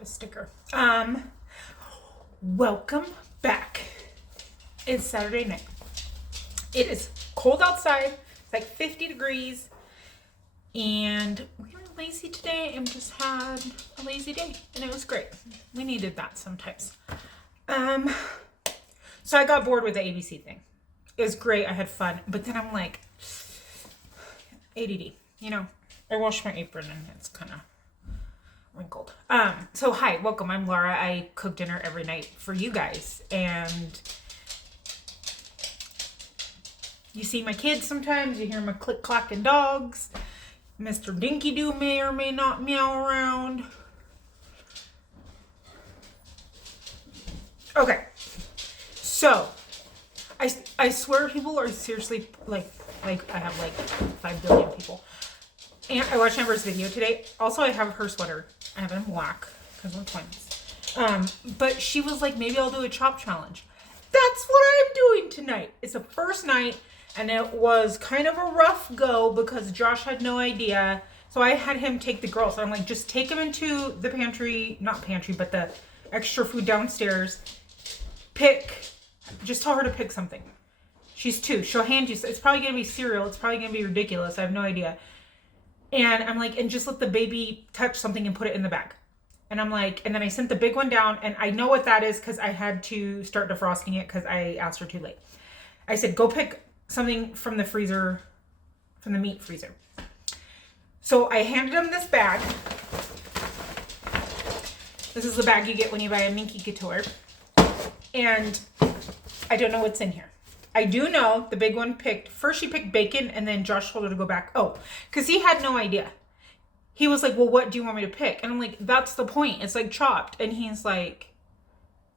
have a sticker. Welcome back. It's Saturday night. It is cold outside. It's like 50 degrees. And we were lazy today and just had a lazy day. And it was great. We needed that sometimes. So I got bored with the ABC thing. It was great. I had fun. But then I'm like, ADD. You know, I washed my apron and it's kind of wrinkled. So hi, welcome. I'm Laura. I cook dinner every night for you guys. And you see my kids sometimes. You hear my click-clacking dogs. Mr. Dinky Doo may or may not meow around. Okay. So, I swear people are seriously, like I have like 5 billion people. And I watched Amber's video today. Also, I have her sweater. I have it in black because we're twins. But she was like, maybe I'll do a chop challenge. That's what I'm doing tonight. It's the first night, and it was kind of a rough go because Josh had no idea. So I had him take the girls. So I'm like, just take him into the pantry, not pantry, but the extra food downstairs. Just tell her to pick something. She's 2. She'll hand you. It's probably going to be cereal. It's probably going to be ridiculous. I have no idea. And I'm like, and just let the baby touch something and put it in the bag. And I'm like, and then I sent the big one down, and I know what that is because I had to start defrosting it because I asked her too late. I said, go pick something from the freezer, from the meat freezer. So I handed him this bag. This is the bag you get when you buy a Minky Couture. And I don't know what's in here. I do know the big one first she picked bacon, and then Josh told her to go back. Oh, because he had no idea. He was like, well, what do you want me to pick? And I'm like, that's the point. It's like Chopped. And he's like,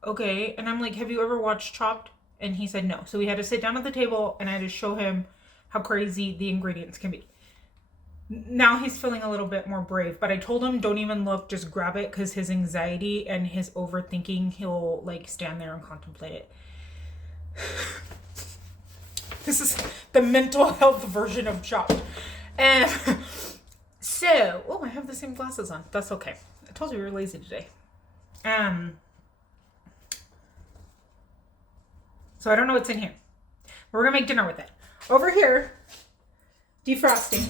okay. And I'm like, have you ever watched Chopped? And he said no. So we had to sit down at the table, and I had to show him how crazy the ingredients can be. Now he's feeling a little bit more brave, but I told him, don't even look, just grab it, because his anxiety and his overthinking, he'll like stand there and contemplate it. This is the mental health version of Chopped. And so, oh, I have the same glasses on. That's okay. I told you we were lazy today. So I don't know what's in here. We're gonna make dinner with it. Over here, defrosting.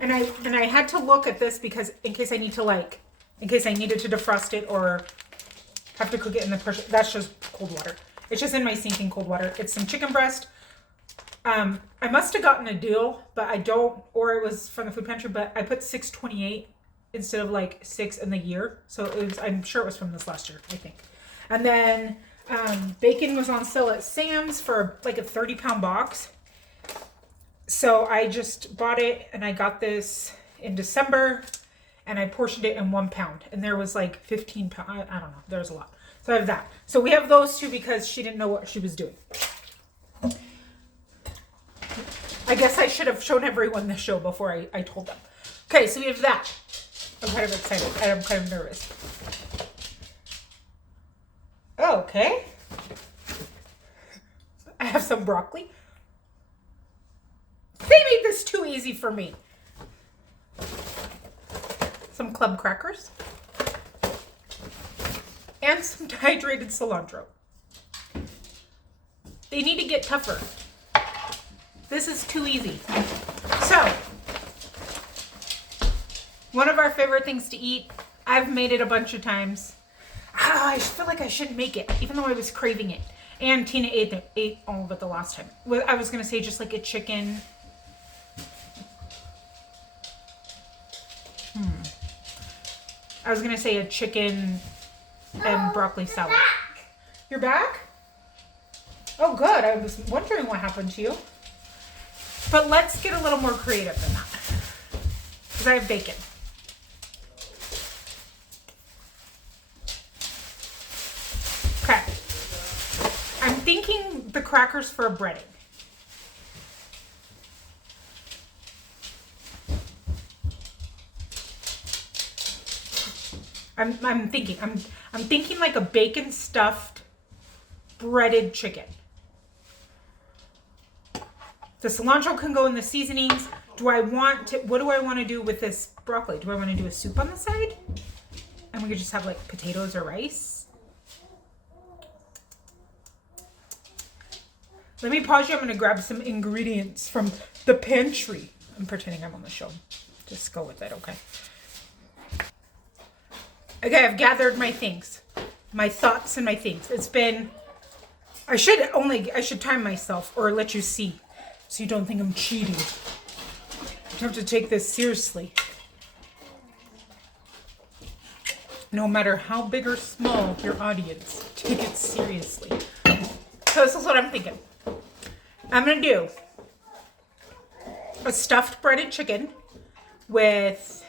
And I had to look at this because in case I needed to defrost it or have to cook it in the pressure. That's just cold water. It's just in my sink in cold water. It's some chicken breast. I must have gotten a deal, but I don't, or it was from the food pantry, but I put $6.28 instead of like 6 in the year. So I'm sure it was from this last year, I think. And then, bacon was on sale at Sam's for like a 30-pound box. So I just bought it, and I got this in December, and I portioned it in 1 pound, and there was like 15 pounds. I don't know. There's a lot. So I have that. So we have those 2 because she didn't know what she was doing. I guess I should have shown everyone the show before I told them. Okay, so we have that. I'm kind of excited. I'm kind of nervous. Okay. I have some broccoli. They made this too easy for me. Some club crackers. And some dehydrated cilantro. They need to get tougher. This is too easy. So, one of our favorite things to eat. I've made it a bunch of times. I feel like I shouldn't make it, even though I was craving it. And Tina ate all of it the last time. I was going to say just like a chicken. I was going to say a chicken and broccoli salad. You're back? Oh, good. I was wondering what happened to you. But let's get a little more creative than that. Because I have bacon. Okay. I'm thinking the crackers for a breading. I'm thinking like a bacon stuffed breaded chicken. The cilantro can go in the seasonings. What do I want to do with this broccoli? Do I want to do a soup on the side? And we could just have like potatoes or rice. Let me pause you. I'm going to grab some ingredients from the pantry. I'm pretending I'm on the show. Just go with it, okay? Okay, I've gathered my things. My thoughts and my things. It's been... I should time myself or let you see. So you don't think I'm cheating. You have to take this seriously. No matter how big or small your audience, take it seriously. So this is what I'm thinking. I'm going to do a stuffed breaded chicken with,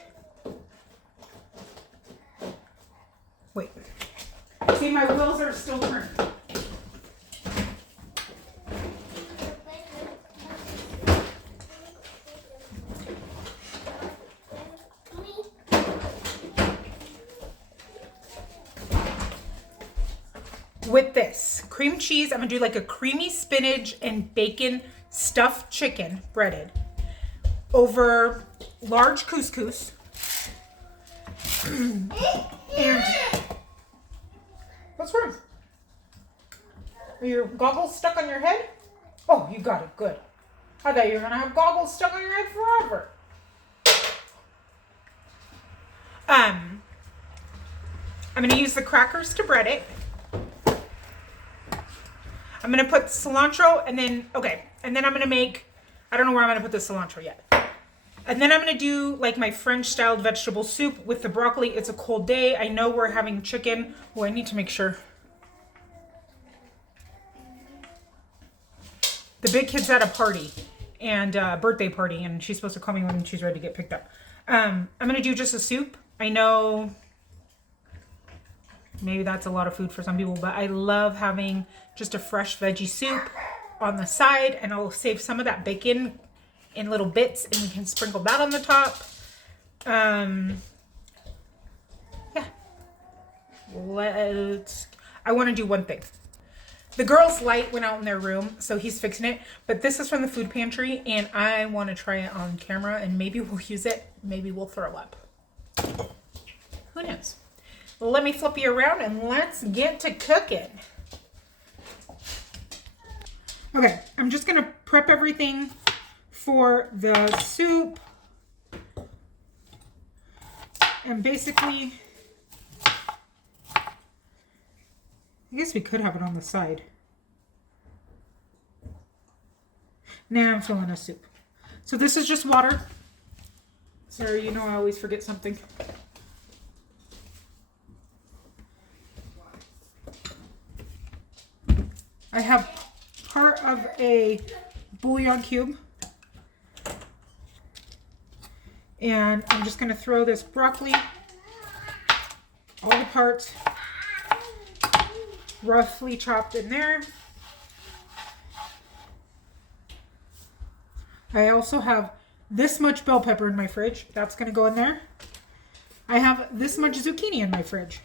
wait, see my wheels are still turning. With this cream cheese, I'm gonna do like a creamy spinach and bacon stuffed chicken breaded over large couscous. And what's wrong? Are your goggles stuck on your head? Oh, you got it, good. I thought you were gonna have goggles stuck on your head forever. I'm gonna use the crackers to bread it. I'm going to put cilantro and then, okay. And then I'm going to make, I don't know where I'm going to put the cilantro yet. And then I'm going to do like my French styled vegetable soup with the broccoli. It's a cold day. I know we're having chicken. Oh, I need to make sure. The big kid's at a party and birthday party, and she's supposed to call me when she's ready to get picked up. I'm going to do just a soup. I know maybe that's a lot of food for some people, but I love having just a fresh veggie soup on the side, and I'll save some of that bacon in little bits and we can sprinkle that on the top. Yeah. I want to do one thing. The girls' light went out in their room, so he's fixing it, but this is from the food pantry and I want to try it on camera and maybe we'll use it. Maybe we'll throw up. Who knows? Let me flip you around and let's get to cooking. Okay, I'm just going to prep everything for the soup. And basically, I guess we could have it on the side. Now I'm filling a soup. So this is just water. Sorry, you know I always forget something. I have part of a bouillon cube. And I'm just going to throw this broccoli, all the parts, roughly chopped in there. I also have this much bell pepper in my fridge. That's going to go in there. I have this much zucchini in my fridge.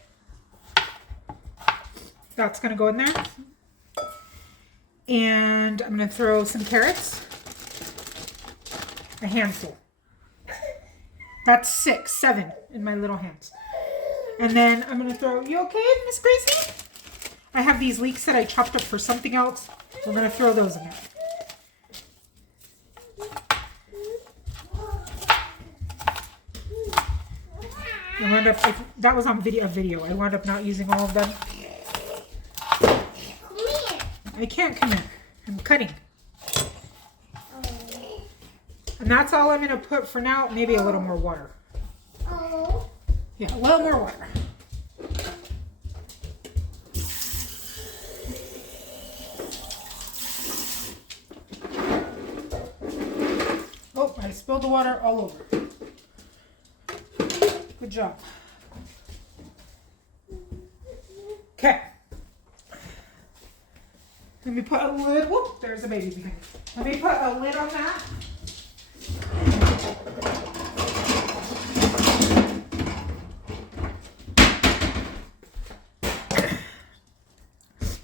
That's going to go in there. And I'm going to throw some carrots. A handful. That's 6, 7 in my little hands. And then I'm going to throw, you okay, Miss Gracie? I have these leeks that I chopped up for something else. We're going to throw those in there. I wound up, that was on video. I wound up not using all of them. I can't come here. I'm cutting. And that's all I'm going to put for now. Maybe a little more water. Yeah, a little more water. Oh, I spilled the water all over. Good job. Okay. Let me put a lid. Whoop, there's a baby behind. Let me put a lid on that.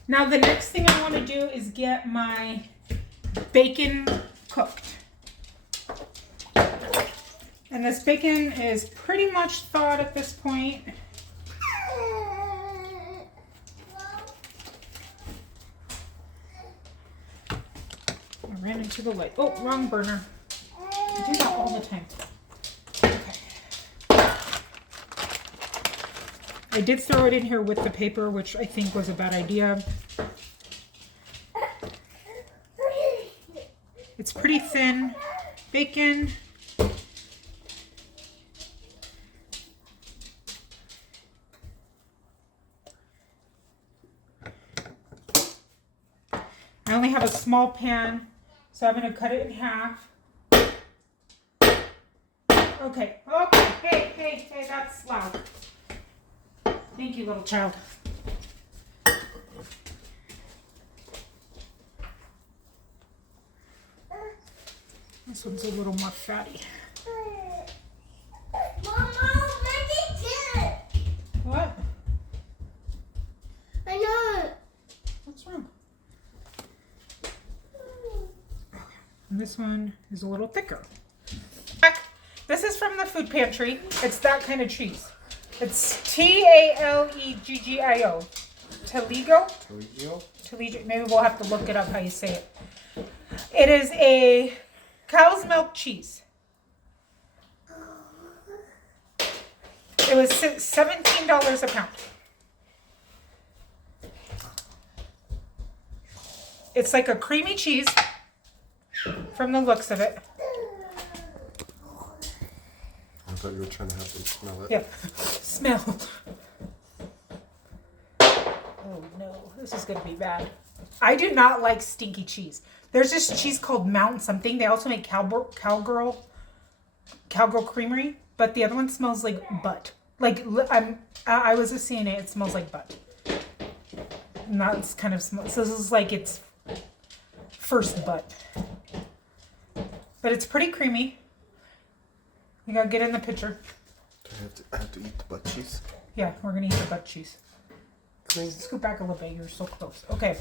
Now the next thing I want to do is get my bacon cooked. And this bacon is pretty much thawed at this point. ran into the light. Oh, wrong burner. I do that all the time. Okay. I did throw it in here with the paper, which I think was a bad idea. It's pretty thin. Bacon. I only have a small pan, so I'm going to cut it in half. Okay, hey, that's loud. Thank you, little child. This one's a little more fatty. Mama, let me get it. What? I know. What's wrong? And this one is a little thicker. This is from the food pantry. It's that kind of cheese. It's T-A-L-E-G-G-I-O. Taligo? Taligo. Maybe we'll have to look it up how you say it. It is a cow's milk cheese. It was $17 a pound. It's like a creamy cheese from the looks of it. I thought you were trying to have them smell it. Yep. Smell. Oh no, this is going to be bad. I do not like stinky cheese. There's this cheese called Mountain something. They also make Cowgirl Creamery, but the other one smells like butt. Like I was just seeing it. It smells like butt. And that's kind of smell. So this is like its first butt, but it's pretty creamy. You gotta get in the picture. I have to eat the butt cheese. Yeah, we're gonna eat the butt cheese. Clean. Scoot back a little bit. You're so close. Okay.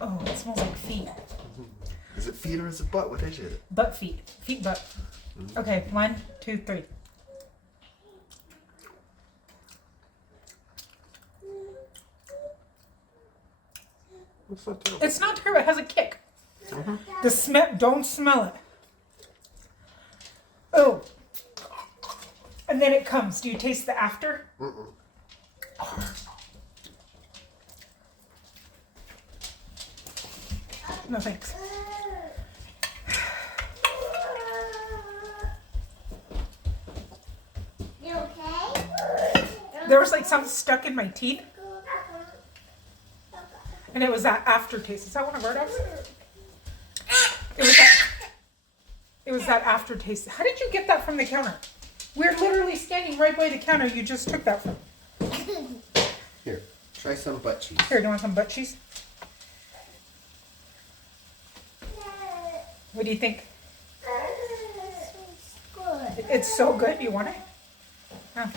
Oh, it smells like feet. Is it feet or is it butt? What is it? Butt feet. Feet butt. Okay, 1, 2, 3. It's not terrible. It's not terrible. It has a kick. The smell. Don't smell it. Oh. And then it comes. Do you taste the after? No thanks. You okay? There was like something stuck in my teeth. And it was that aftertaste. Is that one of our dogs? It was that aftertaste. How did you get that from the counter? We're literally standing right by the counter. You just took that from. Here, try some butt cheese. Here, do you want some butt cheese? What do you think? It's so good. You want it? Oh.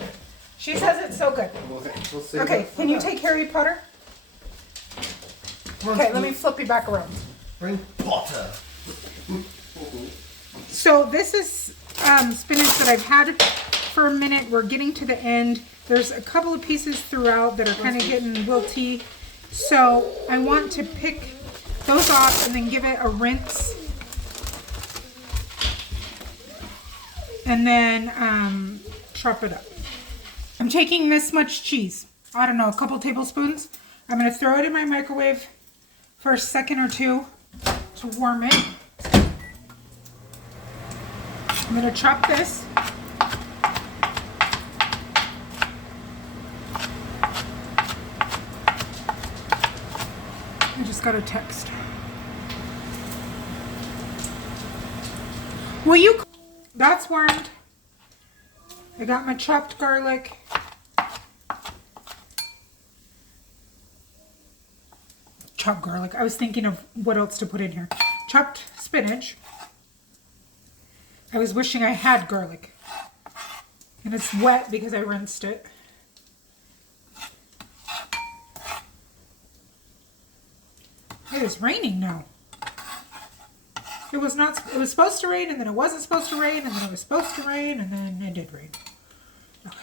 She says it's so good. We'll save Okay, it for can you that. take Harry Potter? Come on, Okay, let me flip you back around. Bring Potter. So this is spinach that I've had for a minute. We're getting to the end. There's a couple of pieces throughout that are kind of getting wilty. So I want to pick those off and then give it a rinse. And then chop it up. I'm taking this much cheese. I don't know, a couple tablespoons. I'm going to throw it in my microwave for a second or two to warm it. I'm going to chop this. I just got a text. Will you? That's warmed. I got my chopped garlic. Chopped garlic. I was thinking of what else to put in here. Chopped spinach. I was wishing I had garlic. And it's wet because I rinsed it. It is raining now. It was supposed to rain, and then it wasn't supposed to rain, and then it was supposed to rain, and then it did rain. Okay.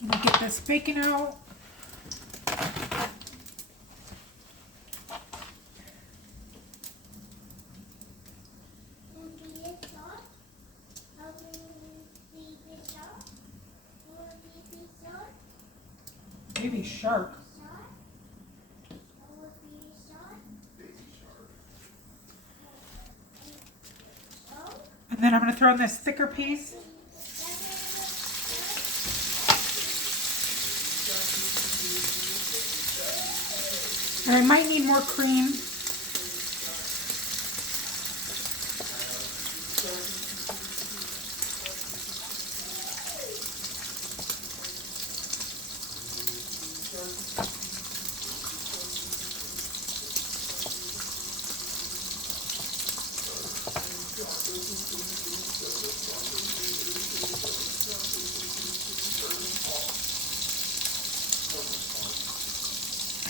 I'm gonna get this bacon out. baby shark. And then I'm going to throw in this thicker piece. And I might need more cream.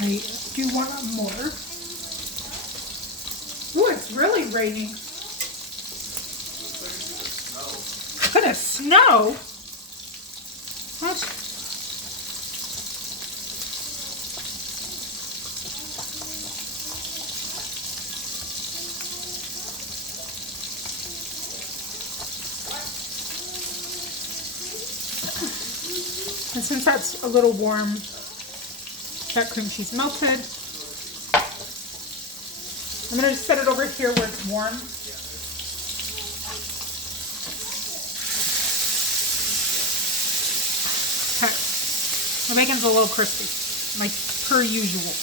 I do want more. Ooh, it's really raining. It's gonna snow? What? And since that's a little warm, that cream cheese melted, I'm going to just set it over here where it's warm. Okay. The bacon's a little crispy, like per usual.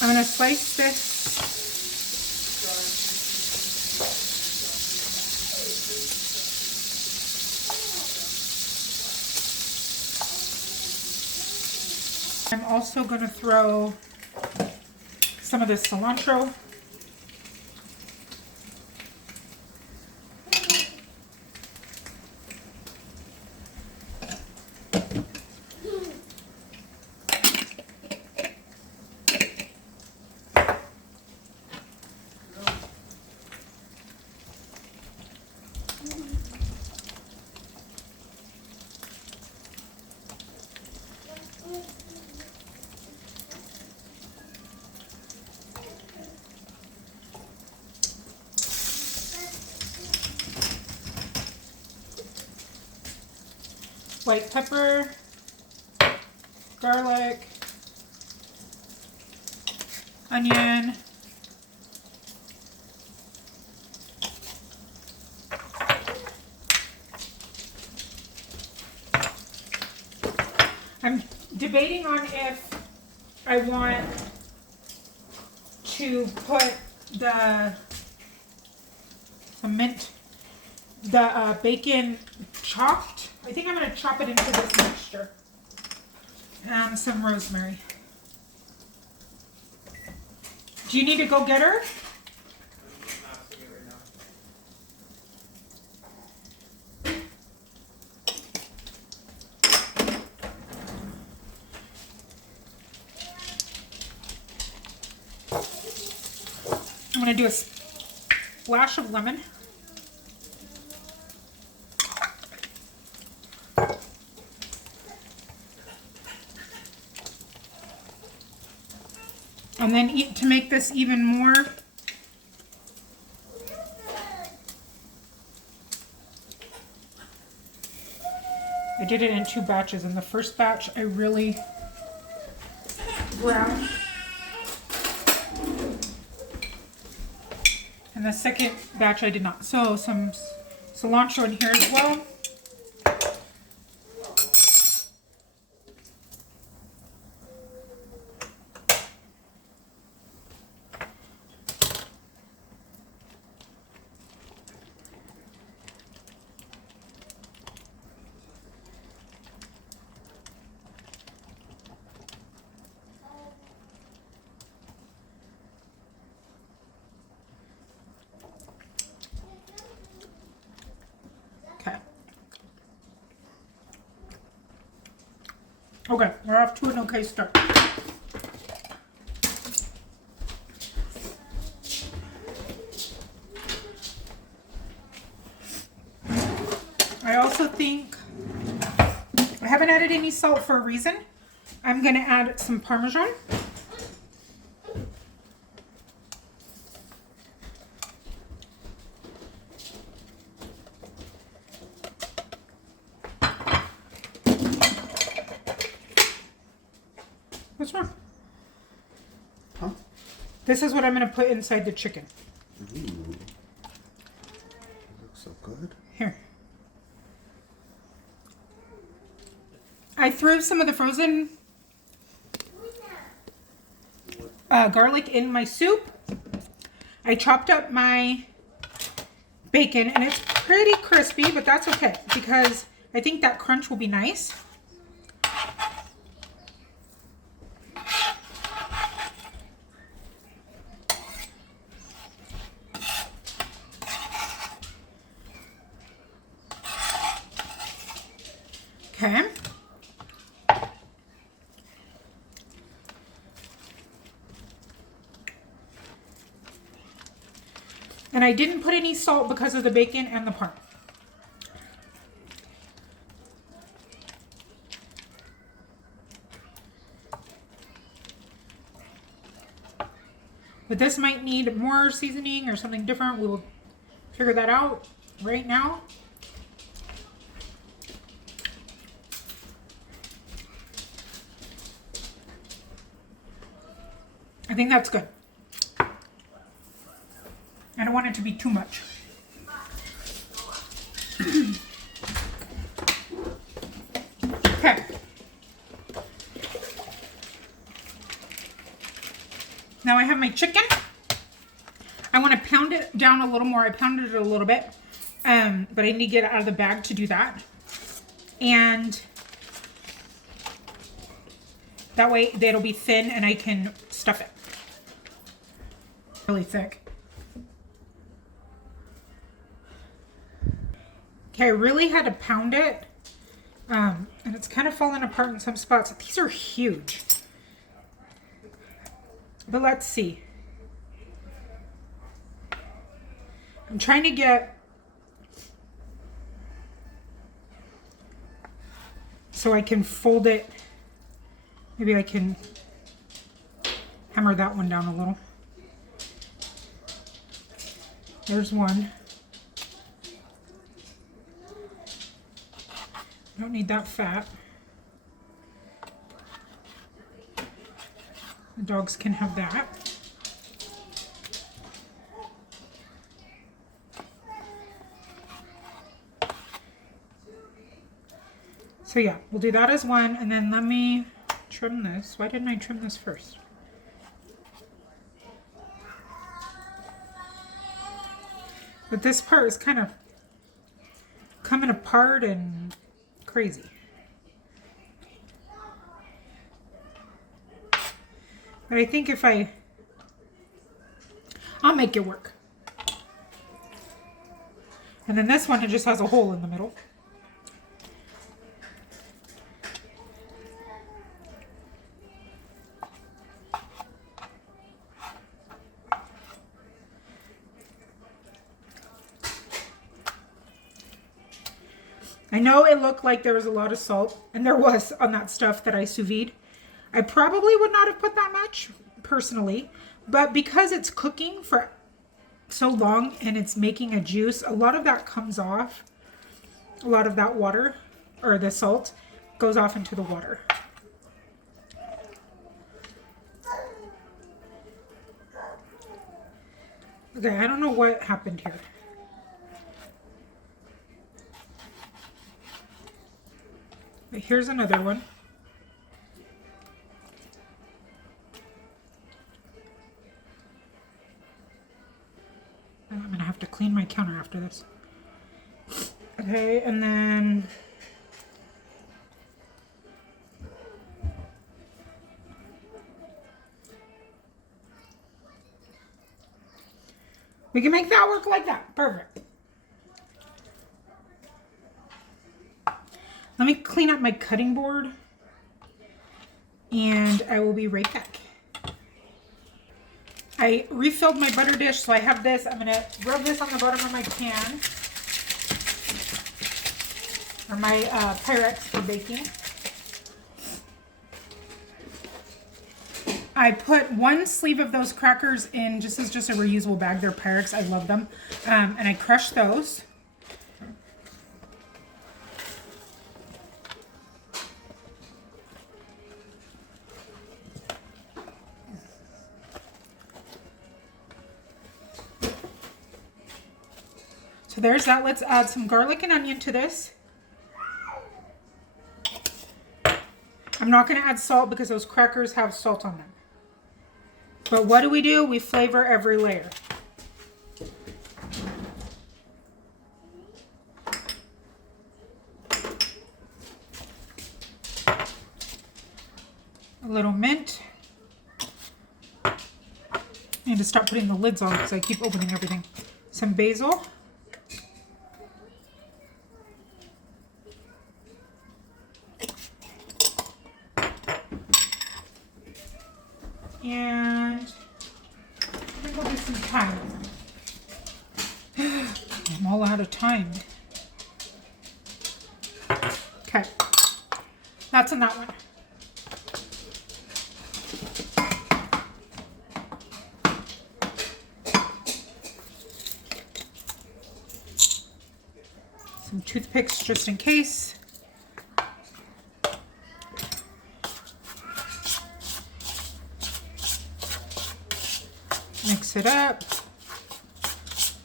I'm going to slice this. I'm also going to throw some of this cilantro. White pepper, garlic, onion, I'm debating on if I want to put the bacon chopped. I think I'm going to chop it into this mixture. And some rosemary. Do you need to go get her? I'm going to do a splash of lemon. And then to make this even more, I did it in 2 batches. In the first batch, I really browned. And the second batch, I did not. So some cilantro in here as well. Okay, we're off to an okay start. I also think I haven't added any salt for a reason. I'm going to add some Parmesan. What's wrong? Huh? This is what I'm going to put inside the chicken. Ooh. It looks so good. Here. I threw some of the frozen garlic in my soup. I chopped up my bacon, and it's pretty crispy, but that's okay because I think that crunch will be nice. Okay. And I didn't put any salt because of the bacon and the parm. But this might need more seasoning or something different. We will figure that out right now. I think that's good. I don't want it to be too much. Okay. Now I have my chicken. I want to pound it down a little more. I pounded it a little bit, but I need to get it out of the bag to do that. And that way it'll be thin and I can stuff it. Really thick. Okay, I really had to pound it, and it's kind of falling apart in some spots. These are huge. But let's see. I'm trying to get so I can fold it. Maybe I can hammer that one down a little. There's one. I don't need that fat. The dogs can have that. So yeah, we'll do that as one, and then let me trim this. Why didn't I trim this first? But this part is kind of coming apart and crazy. But I think if I'll make it work. And then this one, it just has a hole in the middle. I know it looked like there was a lot of salt, and there was on that stuff that I sous vide. I probably would not have put that much, personally, but because it's cooking for so long and it's making a juice, a lot of that comes off. A lot of that water, or the salt, goes off into the water. Okay, I don't know what happened here. But here's another one. I'm going to have to clean my counter after this. Okay, and then we can make that work like that. Perfect. Let me clean up my cutting board, and I will be right back. I refilled my butter dish, so I have this. I'm going to rub this on the bottom of my pan, or my Pyrex for baking. I put one sleeve of those crackers in, this is just a reusable bag. They're Pyrex, I love them. And I crushed those. So there's that. Let's add some garlic and onion to this. I'm not going to add salt because those crackers have salt on them. But what do? We flavor every layer. A little mint. I need to stop putting the lids on because I keep opening everything. Some basil. And I think we'll do some thyme. I'm all out of time. Okay, that's in that one. Some toothpicks just in case. Mix it up.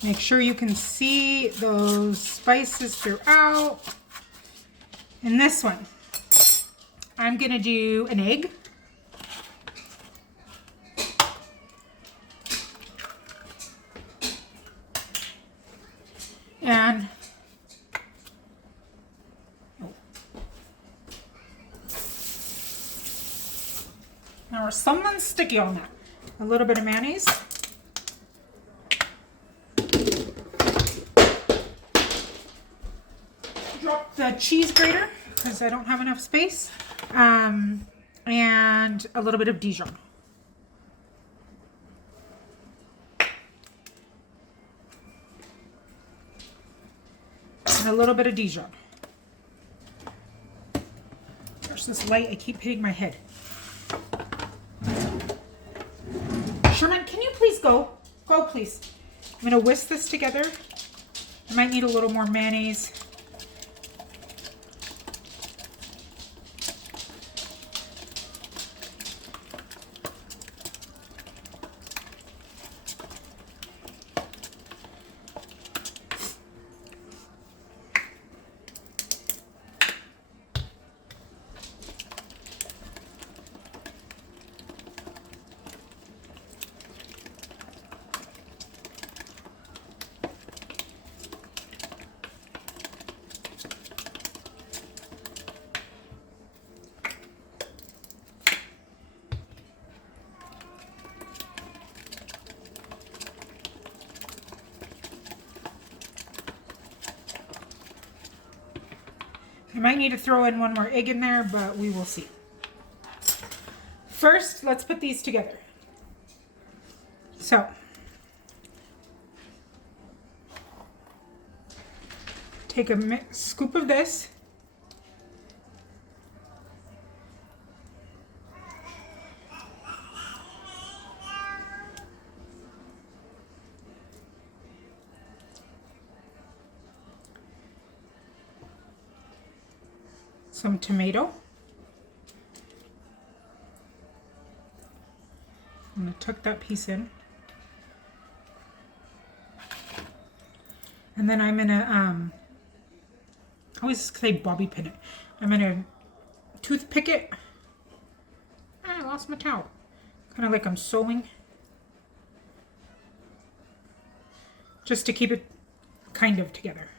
Make sure you can see those spices throughout. In this one, I'm going to do an egg. And now there's something sticky on that. A little bit of mayonnaise. Drop the cheese grater because I don't have enough space. And a little bit of Dijon. And a little bit of Dijon. There's this light, I keep hitting my head. Sherman, can you please go? Go, please. I'm going to whisk this together. I might need a little more mayonnaise. I might need to throw in one more egg in there, but we will see. First, let's put these together. So, take a scoop of this. Some tomato. I'm going to tuck that piece in. And then I'm going to, I always say bobby pin it. I'm going to toothpick it. I lost my towel. Kind of like I'm sewing. Just to keep it kind of together.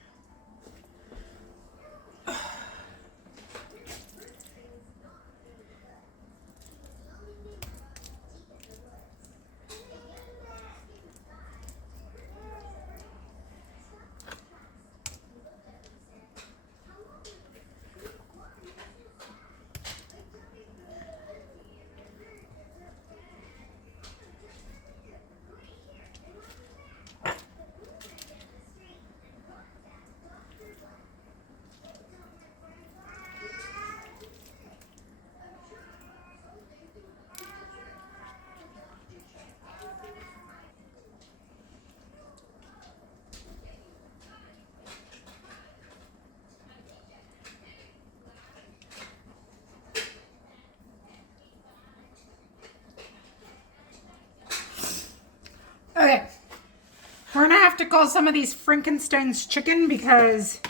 to call some of these Frankenstein's chicken because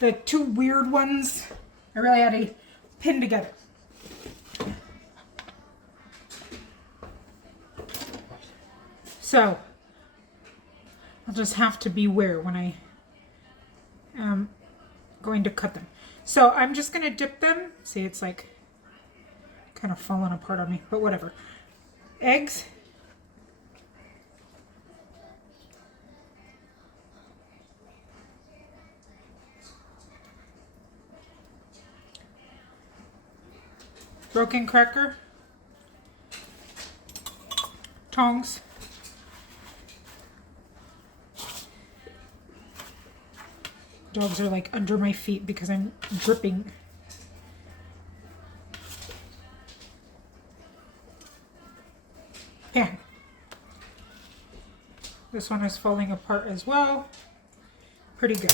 the two weird ones I really had to pin together. So I'll just have to beware when I am going to cut them. So I'm just going to dip them. See, it's like kind of falling apart on me, but whatever. Eggs. Broken cracker. Tongs. Dogs are like under my feet because I'm gripping. Pan. This one is falling apart as well. Pretty good.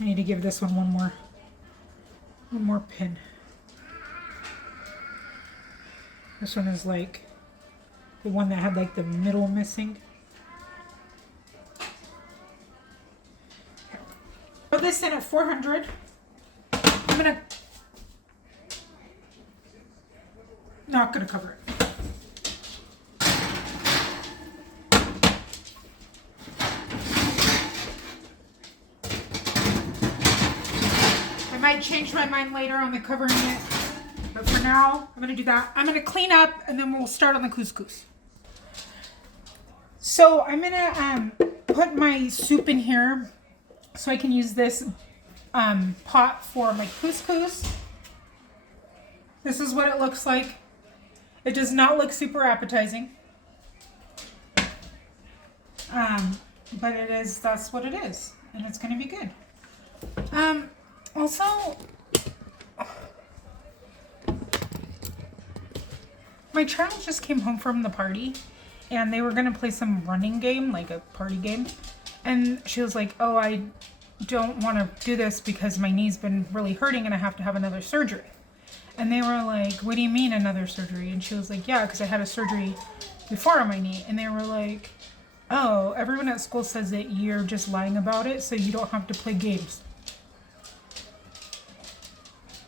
I need to give this one one more pin. This one is like the one that had like the middle missing. Put this in at 400. I'm not gonna cover it. I might change my mind later on the covering it, but for now, I'm gonna do that. I'm gonna clean up and then we'll start on the couscous. So I'm gonna put my soup in here so I can use this pot for my couscous. This is what it looks like. It does not look super appetizing, but it is. That's what it is, and it's gonna be good. Also, my child just came home from the party and they were going to play some running game, like a party game. And she was like, oh, I don't want to do this because my knee's been really hurting and I have to have another surgery. And they were like, what do you mean another surgery? And she was like, yeah, because I had a surgery before on my knee. And they were like, oh, everyone at school says that you're just lying about it so you don't have to play games.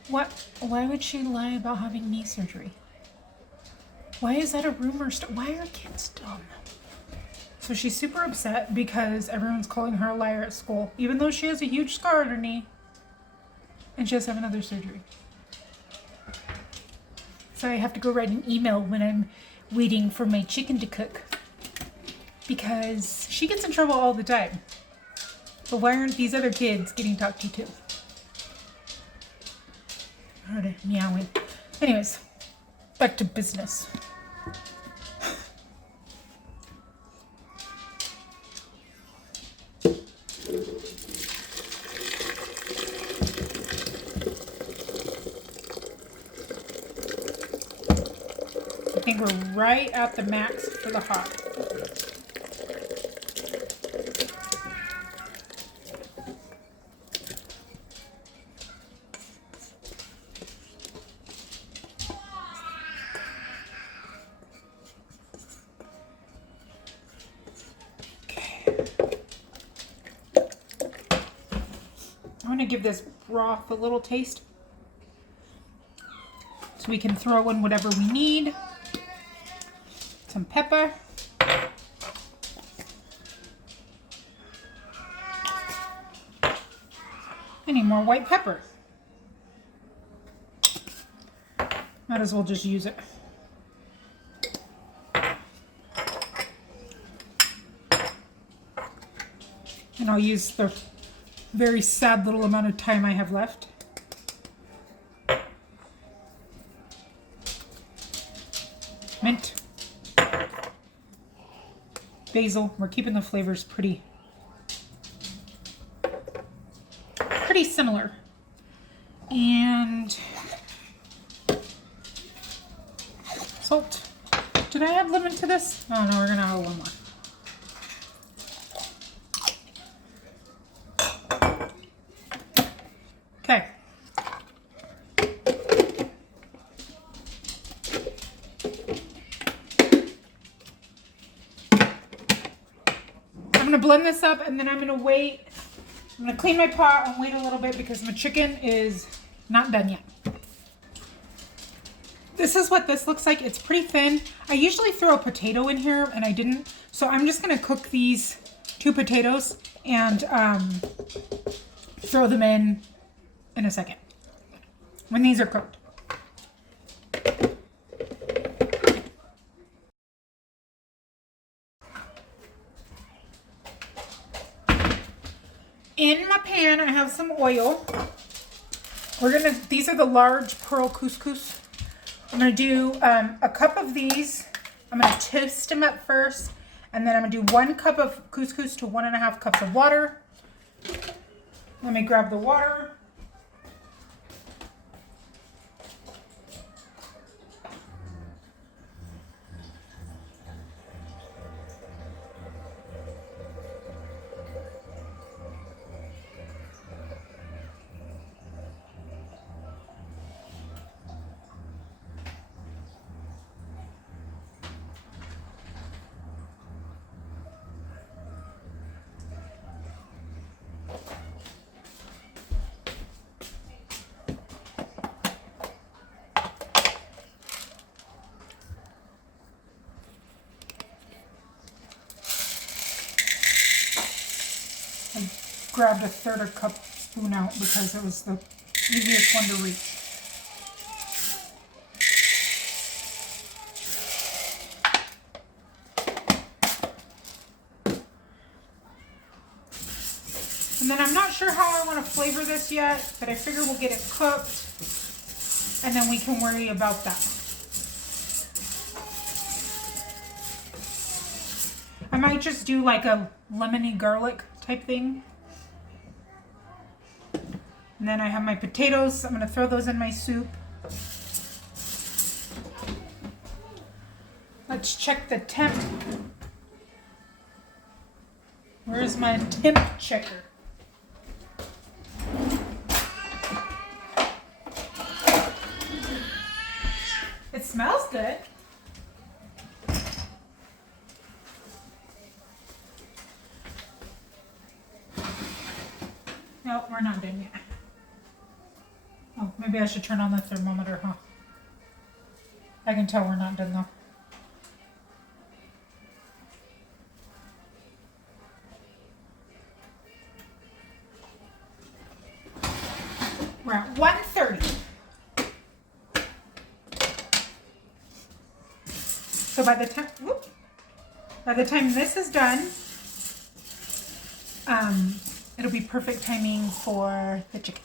What? Why would she lie about having knee surgery? Why is that a rumor? Why are kids dumb? So she's super upset because everyone's calling her a liar at school, even though she has a huge scar on her knee and she has to have another surgery. So I have to go write an email when I'm waiting for my chicken to cook because she gets in trouble all the time. But why aren't these other kids getting talked to too? I heard it meowing. Anyways, back to business. I think we're right at the max for the hot. I'm going to give this broth a little taste so we can throw in whatever we need. Some pepper. I need more white pepper. Might as well just use it. And I'll use the very sad little amount of time I have left. Mint. Basil. We're keeping the flavors pretty similar. And salt. Did I add lemon to this? Oh no, we're gonna add one more. gonna blend this up and then I'm gonna wait. I'm gonna clean my pot and wait a little bit because my chicken is not done yet. This is what this looks like. It's pretty thin. I usually throw a potato in here and I didn't. So I'm just gonna cook these 2 potatoes and throw them in a second when these are cooked. In my pan, I have some oil. These are the large pearl couscous. I'm gonna do a cup of these. I'm gonna toast them up first, and then I'm gonna do 1 cup of couscous to 1.5 cups of water. Let me grab the water. Grabbed a 1/3 cup spoon out because it was the easiest one to reach. And then I'm not sure how I want to flavor this yet, but I figure we'll get it cooked and then we can worry about that. I might just do like a lemony garlic type thing. And then I have my potatoes. I'm going to throw those in my soup. Let's check the temp. Where's my temp checker? It smells good. Nope, we're not done yet. Oh, maybe I should turn on the thermometer, huh? I can tell we're not done though. We're at 130. So by the time this is done, it'll be perfect timing for the chicken.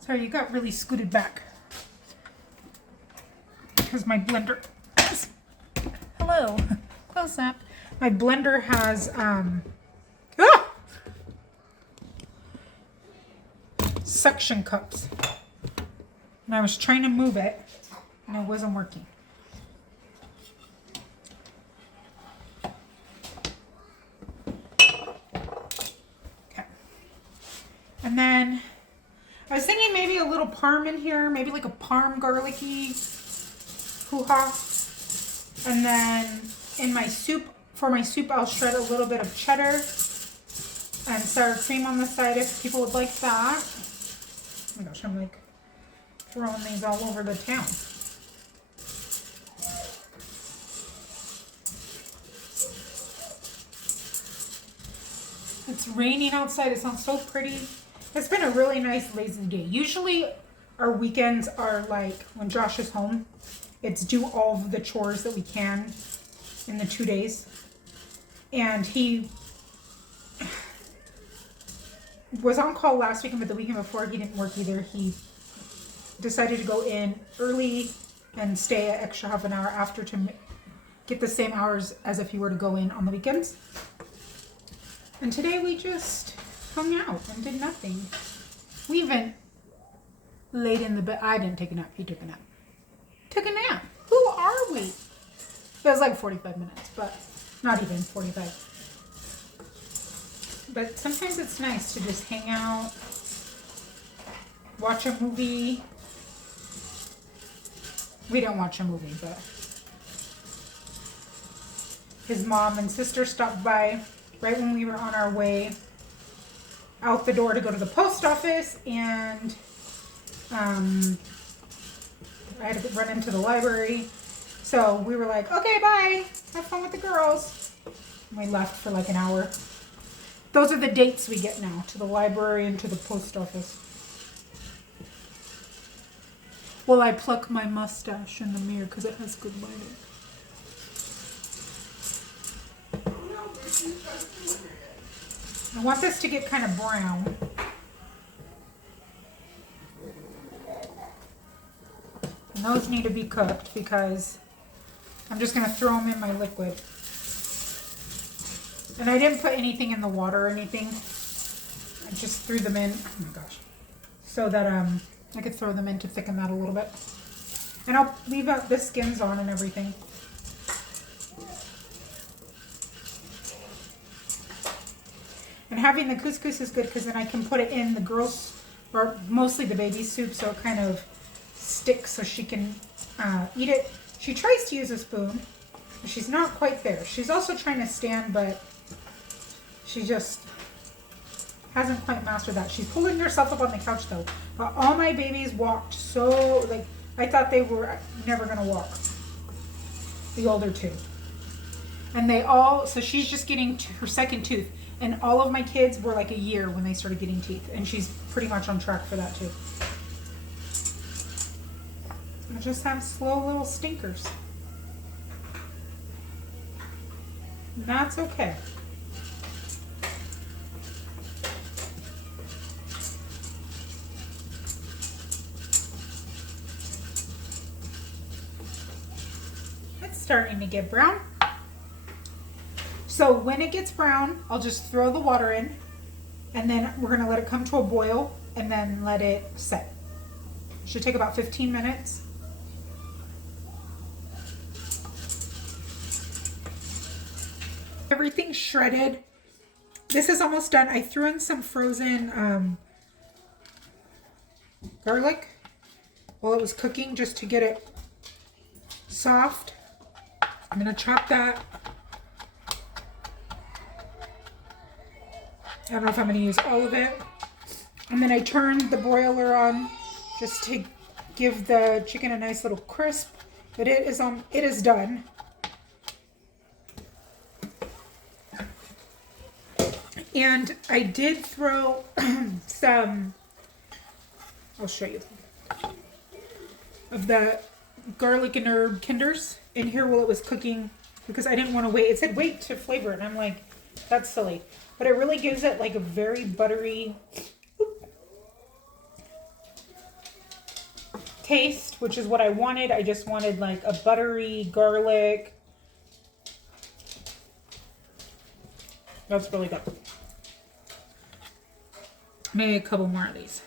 Sorry, you got really scooted back because my blender. Hello, close up. My blender has suction cups, and I was trying to move it, and it wasn't working. Okay, and then I was thinking maybe a little parm in here, maybe like a parm garlicky hoo-ha. And then in my soup, for my soup, I'll shred a little bit of cheddar and sour cream on the side if people would like that. Oh my gosh, I'm like throwing these all over the town. It's raining outside. It sounds so pretty. It's been a really nice lazy day. Usually our weekends are like when Josh is home, it's do all of the chores that we can in the 2 days. And he was on call last weekend, but the weekend before he didn't work either. He decided to go in early and stay an extra half an hour after to get the same hours as if he were to go in on the weekends. And today we just hung out and did nothing. We even laid in the bed. I didn't take a nap. He took a nap. Took a nap. Who are we? It was like 45 minutes, but not even 45. But sometimes it's nice to just hang out, watch a movie. We don't watch a movie, but his mom and sister stopped by right when we were on our way out the door to go to the post office, and I had to run into the library. So we were like, okay, bye. Have fun with the girls. And we left for like an hour. Those are the dates we get now, to the library and to the post office. Well, I pluck my mustache in the mirror because it has good lighting. I want this to get kind of brown. And those need to be cooked because I'm just going to throw them in my liquid. And I didn't put anything in the water or anything. I just threw them in. Oh my gosh. So that I could throw them in to thicken that a little bit. And I'll leave out the skins on and everything. And having the couscous is good because then I can put it in the girls, or mostly the baby's soup, so it kind of sticks so she can eat it. She tries to use a spoon, but she's not quite there. She's also trying to stand, but she just hasn't quite mastered that. She's pulling herself up on the couch though. But all my babies walked so, like, I thought they were never gonna walk. The older two. And they all, so she's just getting her second tooth. And all of my kids were like a year when they started getting teeth. And she's pretty much on track for that too. I just have slow little stinkers. And that's okay. It's starting to get brown. So when it gets brown, I'll just throw the water in, and then we're gonna let it come to a boil and then let it set. It should take about 15 minutes. Everything's shredded. This is almost done. I threw in some frozen garlic while it was cooking just to get it soft. I'm gonna chop that. I don't know if I'm going to use all of it. And then I turned the broiler on just to give the chicken a nice little crisp. But it is done. And I did throw some, I'll show you, of the garlic and herb kinders in here while it was cooking because I didn't want to wait. It said wait to flavor it, and I'm like, that's silly. But it really gives it like a very buttery taste, which is what I wanted. I just wanted like a buttery garlic. That's really good. Maybe a couple more of these.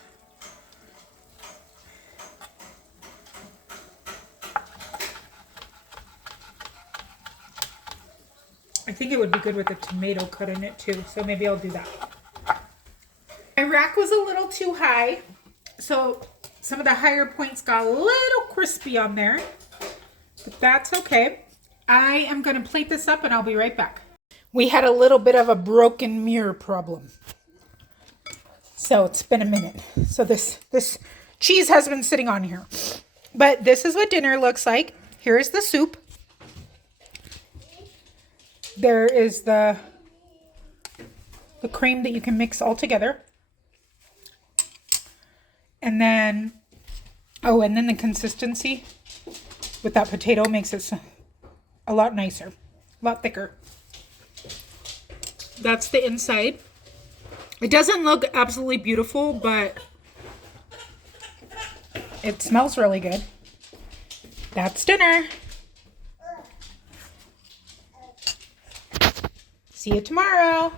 I think it would be good with a tomato cut in it too, so maybe I'll do that. My rack was a little too high, so some of the higher points got a little crispy on there, but that's okay. I am going to plate this up and I'll be right back. We had a little bit of a broken mirror problem, so it's been a minute. So this cheese has been sitting on here, but this is what dinner looks like. Here is the soup. There is the cream that you can mix all together. And then, oh, and then the consistency with that potato makes it a lot nicer, a lot thicker. That's the inside. It doesn't look absolutely beautiful, but it smells really good. That's dinner. See you tomorrow.